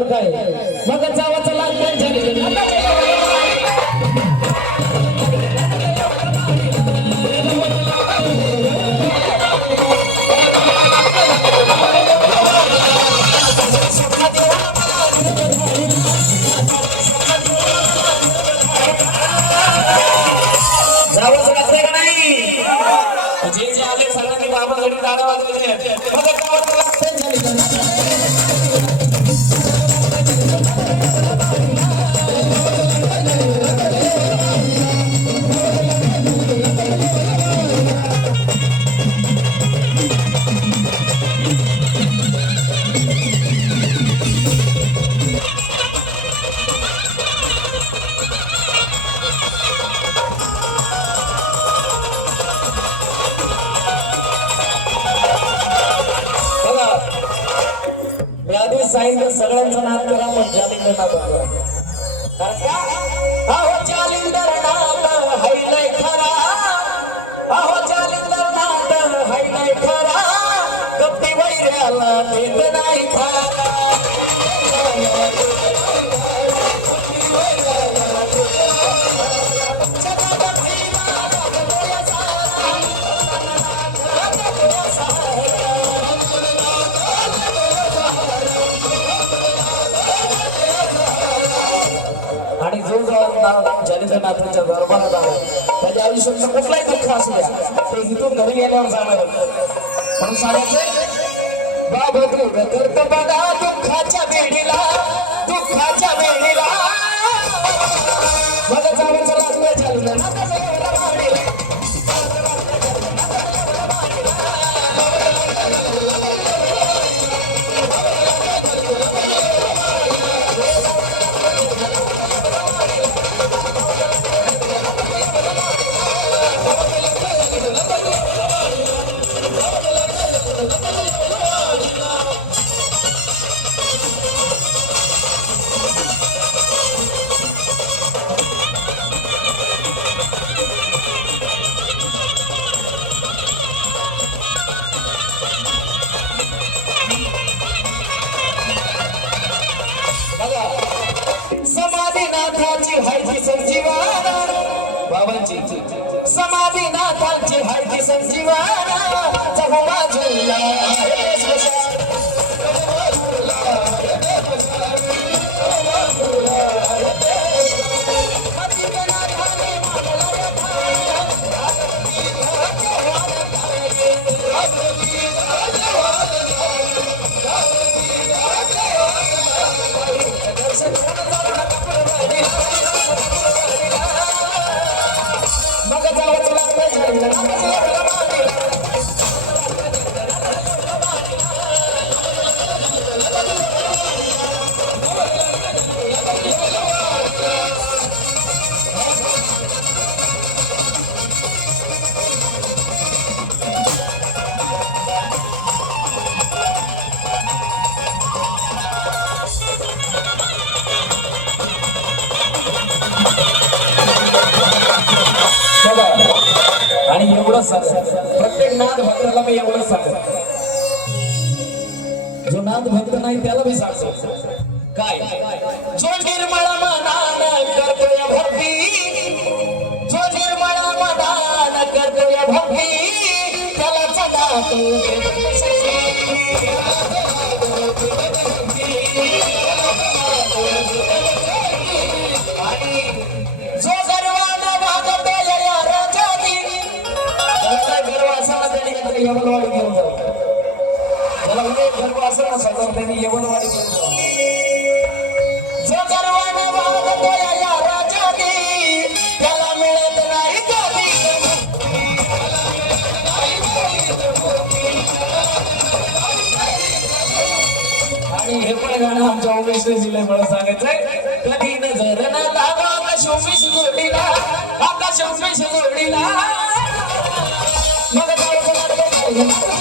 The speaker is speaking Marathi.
म्हटल्यावर काय मग जावाचा लागणार झाली जावंच लागतंय का नाही जे जे आले सगळ्यांनी बाबा घडी गाणं वाजवायचे मग जावंच लागतंय सांगितलं सगळ्यांचा नाद करा पण जालिंदर नाद कारण का अहो जालिंदर नाद हायलाय खरा अहो जालिंदर नाद हायलाय खरा कपटी वैऱ्याला देत नाही खरा आणि जो जालिंदर नाथांच्या दरबारात आला त्याच्या आयुष्यात कुठलाही दुःख असू द्या ते इथून घरी गेल्यावर जाणार म्हणून सांगायचंय बाबा दूर करत बघा दुःखाच्या वेळीला मला जावंच लागलं जालिंदर नाथाच्या समाधीनाथाची हायची संजीवाना बाबांची समाधीनाथाची हायची संजीवाना जगो बाजूला आणि एवढं प्रत्येक नाद भक्ताला मी एवढं सांगतो जो नाद भक्त नाही त्याला मी सांगतो काय जो निर्मळ मनान करतोय भक्ती जो निर्मळ मनान करतोय भक्ती त्याला चढातो आणि जो गर्वानं भागतोय या राजानी गर्व असा त्यांनी यवनवाडी घेऊन जाऊ त्याला गर्व असं नसतं त्यांनी यवनवाडी घेऊन जाऊ जो गर्वानं भागतोय या राजानी त्याला मिळत नाही कधी आणि हे पण गाणं आमच्या उमेश जिल्ह्यामुळे सांगायचंय कधी नजर न लागा आकाश उमेश जोडीला आकाश उमेश जोडीला मग